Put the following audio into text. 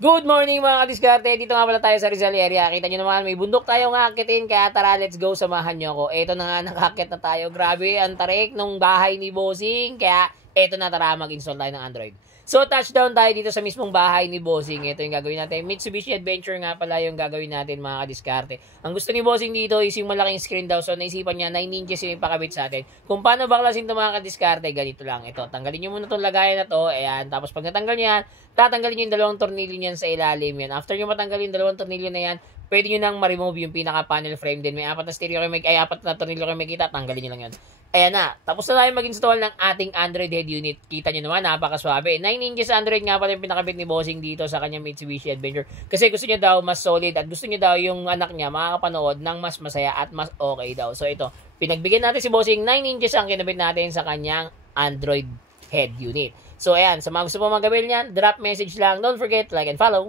Good morning mga kadiskarte. Dito nga pala tayo sa Rizal area. Kita nyo naman, may bundok tayong akitin. Kaya tara, let's go. Samahan nyo ako. Eto na nga, nakakit na tayo. Grabe, ang tarik nung bahay ni Bossing. Kaya eto na, tara, mag-install tayo ng Android. So, touchdown tayo dito sa mismong bahay ni Bossing. Ito yung gagawin natin. Mitsubishi Adventure nga pala yung gagawin natin mga kadiskarte. Ang gusto ni Bossing dito is yung malaking screen daw. So, naisipan niya, 9 inches yung pakabit sa atin. Kung paano baklasin ito mga kadiskarte, ganito lang. Ito, tanggalin nyo muna itong lagayan na to. Ayan, tapos pag natanggal nyo yan, tatanggalin nyo yung dalawang tornilyo niyan sa ilalim yan. After nyo matanggalin yung dalawang tornilyo na yan, pwede nyo nang ma-remove yung pinaka-panel frame din. May apat na stereo kayo, apat na tornilyo kayo makita, tanggalin nyo lang yan. Ayan na, tapos na tayo mag-install ng ating Android head unit. Kita nyo naman, napakaswabe. 9 inches Android nga pala yung pinakabit ni Bossing dito sa kanyang Mitsubishi Adventure. Kasi gusto niya daw mas solid at gusto niya daw yung anak niya makakapanood ng mas masaya at mas okay daw. So ito, pinagbigyan natin si Bossing, 9 inches ang kinabit natin sa kanyang Android head unit. So ayan, sa mga gusto po magawin niyan, drop message lang. Don't forget, like and follow.